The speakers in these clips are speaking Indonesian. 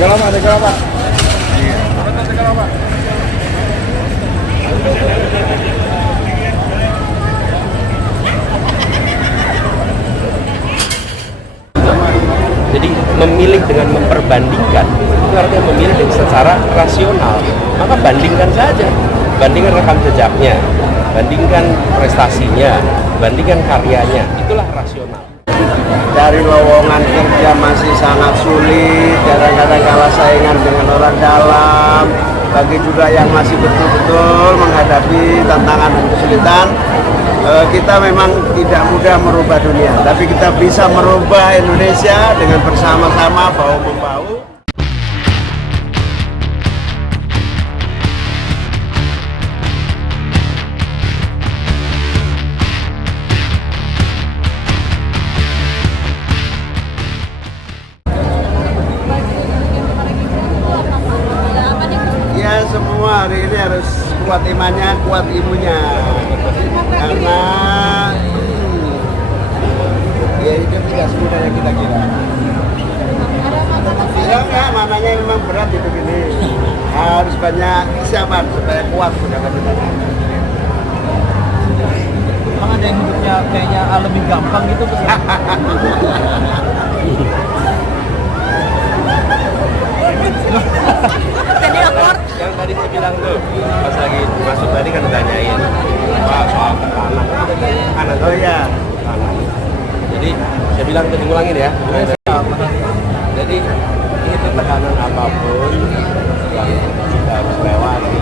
Tegala Pak. Jadi memilih dengan memperbandingkan itu artinya memilih secara rasional. Maka bandingkan saja, bandingkan rekam jejaknya, bandingkan prestasinya, bandingkan karyanya, itulah rasional. Dari lowongan kerja masih sangat sulit, kadang-kadang kalah saingan dengan orang dalam. Bagi juga yang masih betul-betul menghadapi tantangan dan kesulitan, kita memang tidak mudah merubah dunia, tapi kita bisa merubah Indonesia dengan bersama-sama bahu-membahu. Ya, semua hari ini harus kuat imannya, kuat ilmunya, karena ya hidup tidak semudah yang kita kira. Ya enggak, maknanya memang berat hidup ini, harus banyak kesiapan supaya kuat menghadapi tantangan. Emang ada yang hidupnya kayaknya lebih gampang gitu terus. Yang tadi saya bilang tuh, pas lagi masuk tadi kan ditanyain Pak soal tekanan. Oh iya. Tekanan. Jadi saya bilang tadi ngulangin ya. Jadi itu tekanan apapun yang kita harus lewati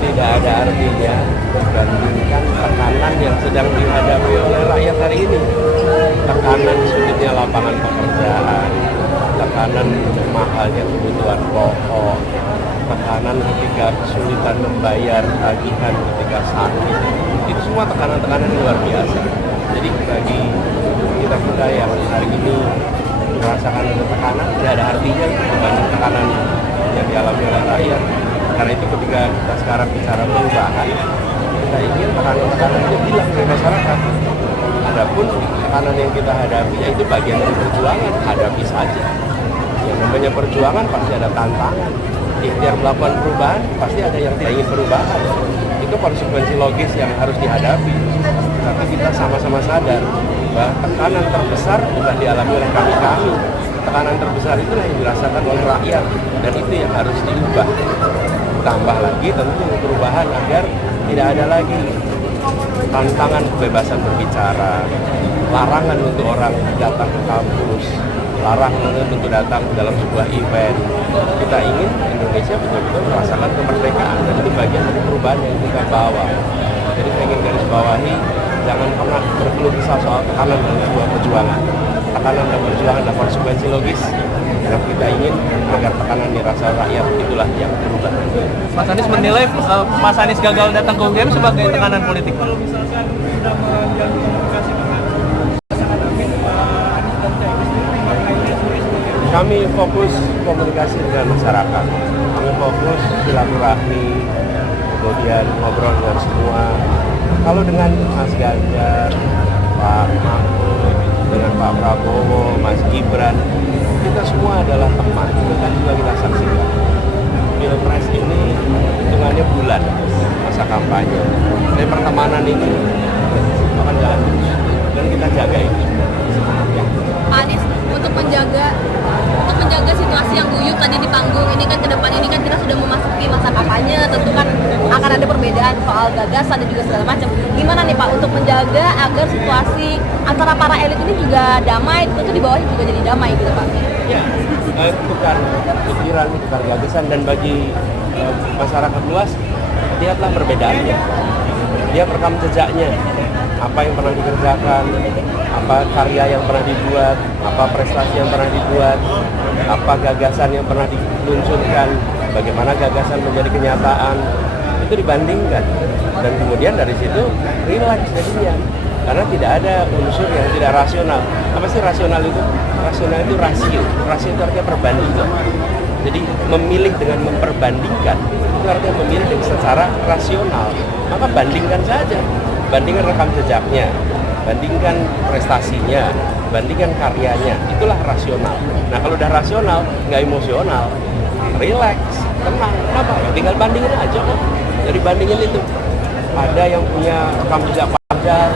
tidak ada artinya dibandingkan tekanan yang sedang dihadapi oleh rakyat hari ini. Tekanan sulitnya lapangan pekerjaan, tekanan mahalnya kebutuhan pokok, tekanan ketika kesulitan membayar tagihan ketika sakit, itu semua tekanan-tekanan yang luar biasa. Jadi bagi kita yang hari ini merasakan ada tekanan, tidak ada artinya dibanding tekanan yang dialami oleh rakyat. Karena itu ketika kita sekarang bicara perubahan, kita ingin tekanan-tekanan itu hilang dari masyarakat. Adapun tekanan yang kita hadapi, yaitu bagian dari perjuangan, hadapi saja. Yang namanya perjuangan pasti ada tantangan. Ikhtiar melakukan perubahan, pasti ada yang tidak ingin perubahan. Itu konsekuensi logis yang harus dihadapi. Tapi kita sama-sama sadar bahwa tekanan terbesar bukan dialami oleh kami-kami. Tekanan terbesar itulah yang dirasakan oleh rakyat, dan itu yang harus diubah. Tambah lagi tentu perubahan agar tidak ada lagi tantangan kebebasan berbicara, larangan untuk orang datang ke kampus, larangan untuk datang dalam sebuah event. Kita ingin Indonesia betul-betul merasakan kemerdekaan, dan itu bagian dari perubahan yang kita bawa. Jadi saya ingin garis bawahi, jangan pernah berkeluh kesah soal tekanan dalam sebuah perjuangan. Tekanan dan perjuangan adalah konsekuensi logis, dan kita ingin agar tekanan dirasa rakyat itulah yang berubah. Mas Anies menilai Mas Anies gagal datang ke UGM sebagai tekanan politik. Kalau misalkan sudah menjalin komunikasi dengan pasangan Amin, Anies dan Caimin sendiri mengenai sendiri. Kami fokus komunikasi dengan masyarakat. Kami fokus silaturahmi, kemudian ngobrol dengan semua. Kalau dengan Mas Ganjar, Pak Mahfud, dengan Pak Prabowo, Mas Gibran, kita semua adalah teman. Itu kan juga kita saksikan. Pilpres ini hitungannya bulan masa kampanye. Dari pertemanan ini akan jalan terus, dan kita jaga itu. Ya. Pak Anies, untuk menjaga situasi yang guyup tadi di panggung ini kan, ke depan ini kan kita sudah memasuki masa kampanye, tentu kan akan ada perbedaan soal gagasan dan juga segala macam. Gimana nih Pak untuk menjaga agar situasi antara para elit ini juga damai, tentu di bawahnya juga jadi damai gitu Pak? Ya, tukar pikiran, tukar gagasan, dan bagi masyarakat luas, lihatlah perbedaannya. Dia rekam jejaknya, apa yang pernah dikerjakan, apa karya yang pernah dibuat, apa prestasi yang pernah dibuat, apa gagasan yang pernah diluncurkan, bagaimana gagasan menjadi kenyataan, itu dibandingkan. Dan kemudian dari situ relax jadinya, karena tidak ada unsur yang tidak rasional. Apa sih rasional itu? Rasional itu rasio. Rasio itu artinya perbandingan. Jadi memilih dengan memperbandingkan itu artinya memilih secara rasional. Maka bandingkan saja, bandingkan rekam jejaknya, bandingkan prestasinya, bandingkan karyanya, itulah rasional. Nah kalau udah rasional, nggak emosional, relax, tenang, kenapa? Ya tinggal bandingin aja kok. Jadi bandingin itu, ada yang punya rekam jejak panjang,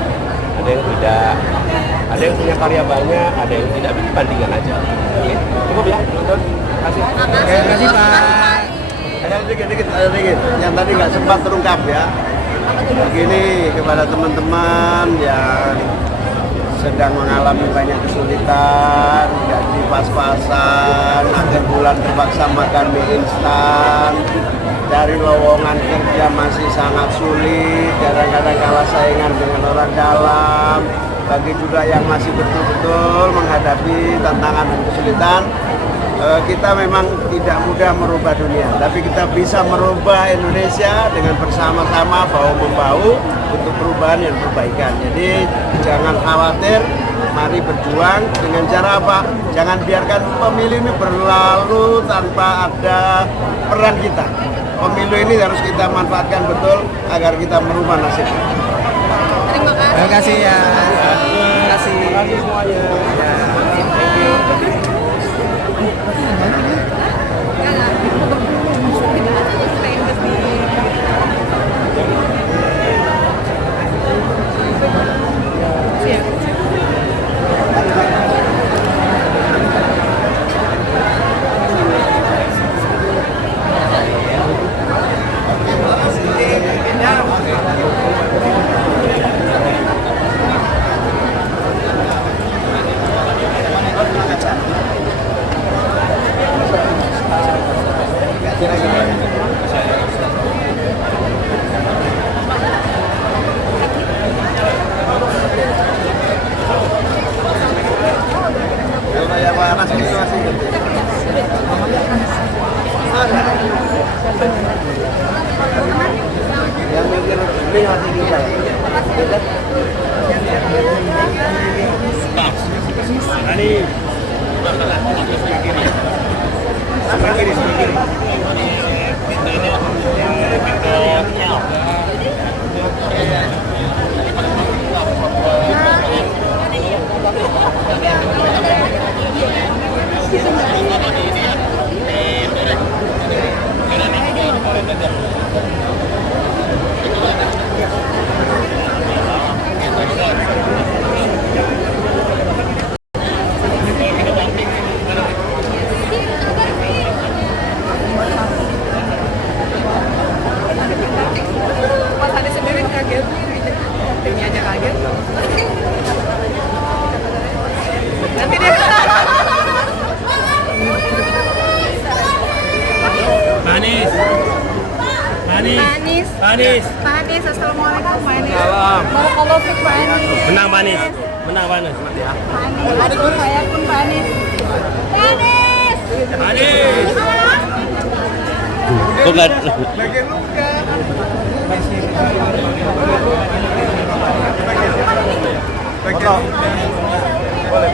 ada yang tidak, ada yang punya karya banyak, ada yang tidak, bandingkan aja. Oke, cukup ya, nonton. Terima kasih. Terima kasih Pak. Ada sedikit. Yang tadi nggak sempat terungkap ya. Begini kepada teman-teman yang sedang mengalami banyak kesulitan, gaji pas-pasan, akhir bulan terpaksa makan mie instan, dari lowongan kerja masih sangat sulit, kadang-kadang kalah saingan dengan orang dalam, bagi juga yang masih betul-betul menghadapi tantangan dan kesulitan. Kita memang tidak mudah merubah dunia, tapi kita bisa merubah Indonesia dengan bersama-sama bahu-membahu untuk perubahan dan perbaikan. Jadi jangan khawatir, mari berjuang dengan cara apa? Jangan biarkan pemilu ini berlalu tanpa ada peran kita. Pemilu ini harus kita manfaatkan betul agar kita merubah nasib. Terima kasih. Terima kasih ya. Terima kasih. Terima kasih semuanya. Ya, thank you. Yang mikir ini hati kita. Mas Anies sendiri kaget, timnya aja kaget. Nanti deh. Manis. Manis. Manis. Manis. Assalamualaikum Manis. Salam. Barakallahu fiik Manis. Menang Manis. Menang Manis. Manis. Aduh saya pun Manis. Manis. Manis. Bukan. Boleh.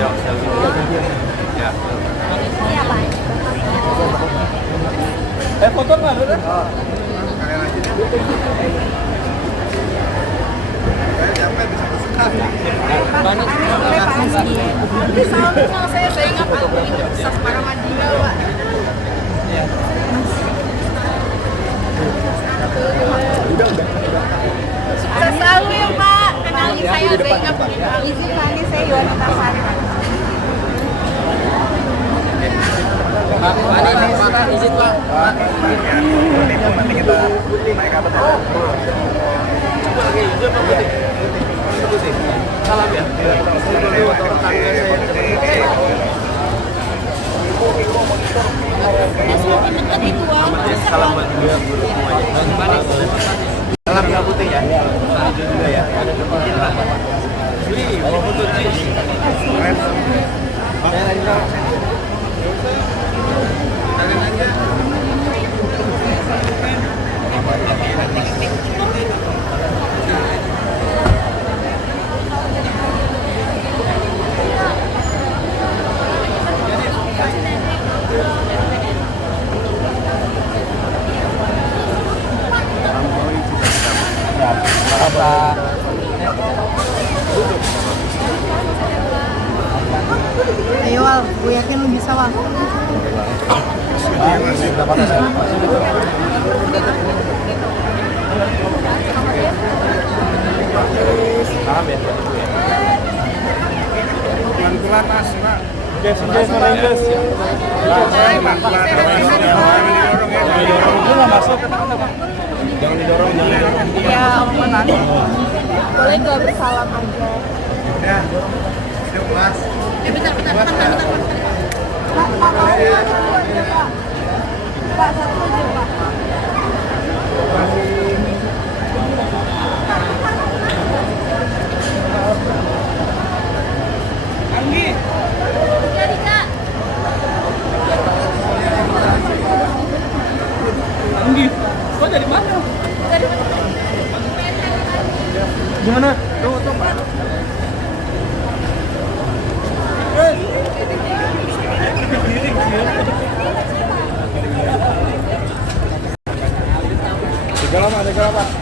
Yuk, selfie. Ya. Foto nggak ada? Saya ingat Ustaz para Madinah, Pak. Sukses selalu ya Pak. Kenalin saya ingat izin Pak, ini saya Yohanita Sari. Pak, izin Pak. Nanti kita naik apa tuh? Coba lagi, coba putih. Salam ya. Salam buat guru semuanya. Salam ya putih ya. Hijau juga ya. Wih, mau foto Ci. Keren. Ayo Wal, gue yakin lu bisa Wal. Paham ya? Pelan-pelan mas, Pak. Gas, mana gas? Pelan-pelan. Jangan masuk. Jangan didorong, jangan didorong. Ya ampun. Boleh gak bersalam aja? Ya, yuk mas. Bentar. Pak, satu aja Pak. Anggi. Ya Dika. Anggi. Kok dari mana? Gimana? Tuh, Pak. Tiga lama, Pak.